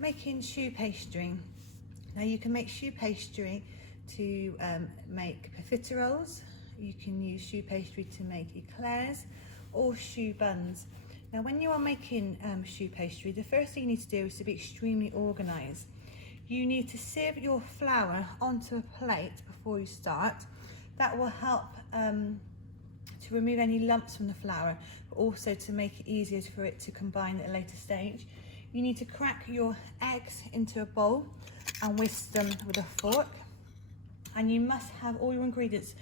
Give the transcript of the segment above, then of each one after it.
making choux pastry. Now you can make choux pastry to make profiteroles, you can use choux pastry to make eclairs or choux buns. Now when you are making choux pastry, the first thing you need to do is to be extremely organised. You need to sieve your flour onto a plate before you start. That will help to remove any lumps from the flour, but also to make it easier for it to combine at a later stage. You need to crack your eggs into a bowl and whisk them with a fork. And you must have all your ingredients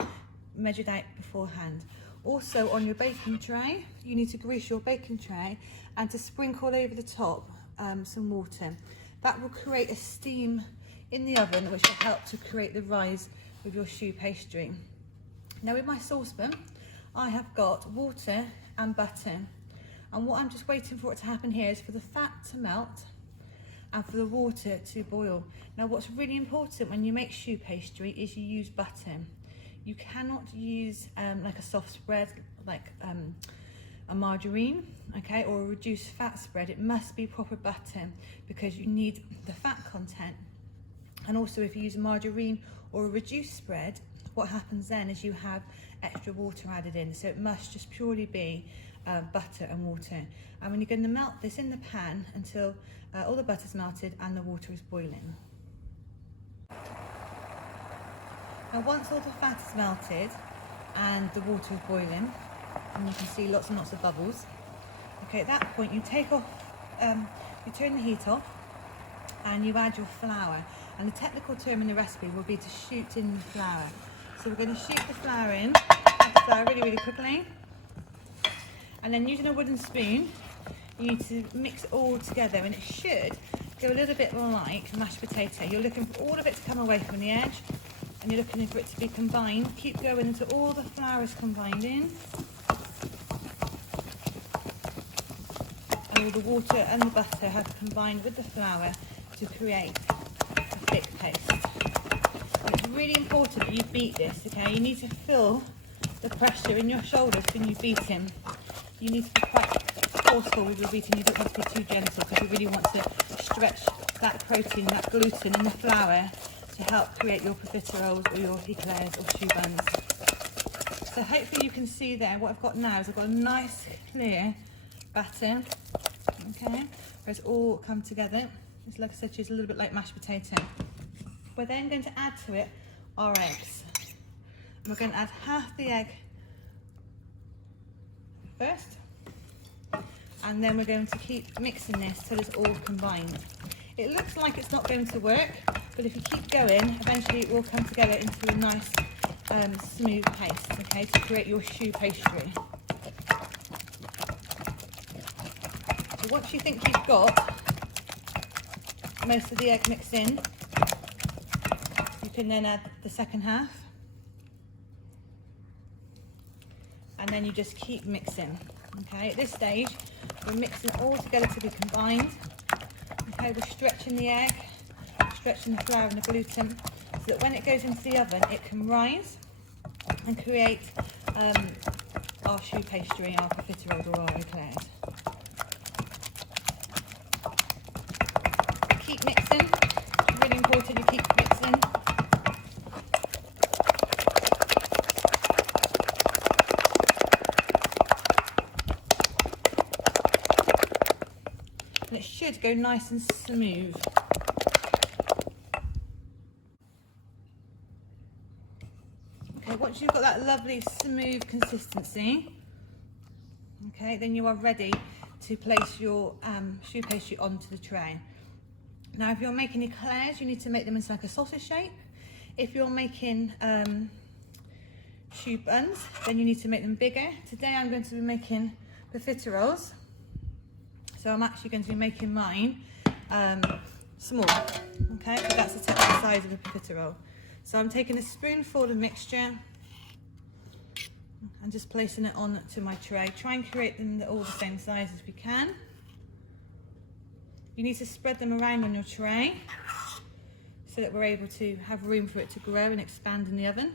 measured out beforehand. Also on your baking tray, you need to grease your baking tray and to sprinkle over the top some water. That will create a steam in the oven which will help to create the rise with your choux pastry. Now with my saucepan, I have got water and butter. And what I'm just waiting for it to happen here is for the fat to melt and for the water to boil. Now what's really important when you make choux pastry is you use butter. You cannot use like a soft spread, like a margarine, okay, or a reduced fat spread. It must be proper butter because you need the fat content. And also if you use a margarine or a reduced spread, what happens then is you have extra water added in. So it must just purely be butter and water. And when you're going to melt this in the pan until all the butter's melted and the water is boiling. Now once all the fat is melted and the water is boiling, and you can see lots and lots of bubbles, okay, at that point you take off, you turn the heat off and you add your flour. And the technical term in the recipe will be to shoot in the flour. So we're going to shoot the flour in, add the flour really, really quickly. And then using a wooden spoon, you need to mix it all together, and it should go a little bit like mashed potato. You're looking for all of it to come away from the edge, and you're looking for it to be combined. Keep going until all the flour is combined in, and all the water and the butter have combined with the flour to create a thick paste. It's really important that you beat this, okay? You need to feel the pressure in your shoulders when you beat him. You need to be quite forceful with your beating. You don't want to be too gentle because you really want to stretch that protein, that gluten in the flour to help create your profiteroles or your eclairs or choux buns. So hopefully you can see there what I've got now is I've got a nice clear batter, okay, where it's all come together. It's like I said, it's a little bit like mashed potato. We're then going to add to it our eggs. And we're going to add half the egg first, and then we're going to keep mixing this till it's all combined. It looks like it's not going to work, but if you keep going, eventually it will come together into a nice smooth paste, okay, to create your choux pastry. So once you think you've got most of the egg mixed in, you can then add the second half, and then you just keep mixing. Okay, at this stage we're mixing it all together to be combined. Okay, we're stretching the egg, stretching the flour and the gluten, so that when it goes into the oven it can rise and create our choux pastry, our profiteroles or our eclairs. Keep mixing, it's really important you keep mixing. And it should go nice and smooth. Okay, once you've got that lovely smooth consistency, okay, then you are ready to place your choux pastry onto the tray. Now if you're making eclairs, you need to make them into like a sausage shape. If you're making choux buns, then you need to make them bigger. Today I'm going to be making profiteroles. So I'm actually going to be making mine small, okay, so that's the typical size of the profiterole. So I'm taking a spoonful of mixture and just placing it on to my tray. Try and create them all the same size as we can. You need to spread them around on your tray so that we're able to have room for it to grow and expand in the oven.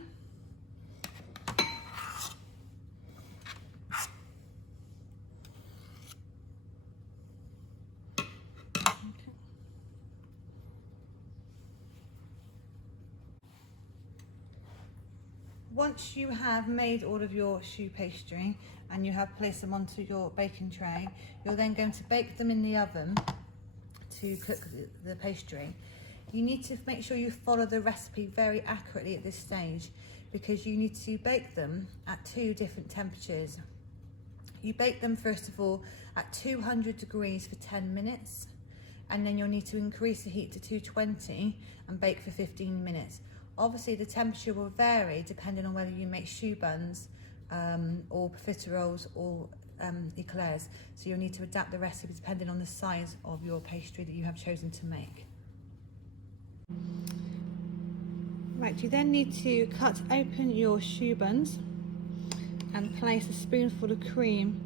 once you have made all of your choux pastry and you have placed them onto your baking tray, you're then going to bake them in the oven to cook the pastry. You need to make sure you follow the recipe very accurately at this stage, because you need to bake them at 2 different temperatures. You bake them first of all at 200 degrees for 10 minutes, and then you'll need to increase the heat to 220 and bake for 15 minutes. Obviously the temperature will vary depending on whether you make choux buns or profiteroles or eclairs, so you'll need to adapt the recipe depending on the size of your pastry that you have chosen to make. Right, you then need to cut open your choux buns and place a spoonful of cream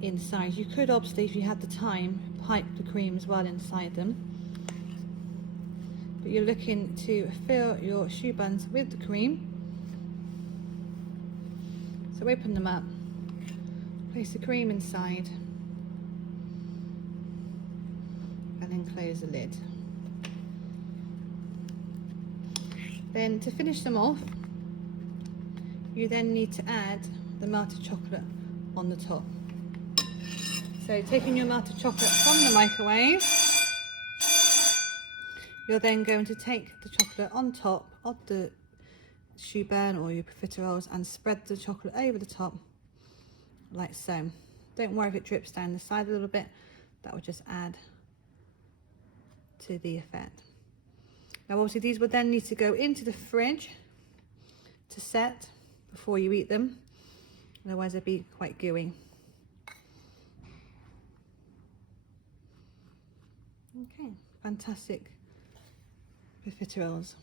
inside. You could obviously, if you had the time, pipe the cream as well inside them, but you're looking to fill your choux buns with the cream. So open them up, place the cream inside, and then close the lid. Then to finish them off, you then need to add the melted chocolate on the top. So taking your melted chocolate from the microwave, you're then going to take the chocolate on top of the choux bun or your profiteroles and spread the chocolate over the top like so. Don't worry if it drips down the side a little bit, that will just add to the effect. Now obviously these will then need to go into the fridge to set before you eat them, otherwise they'll be quite gooey. Okay, fantastic profiteroles.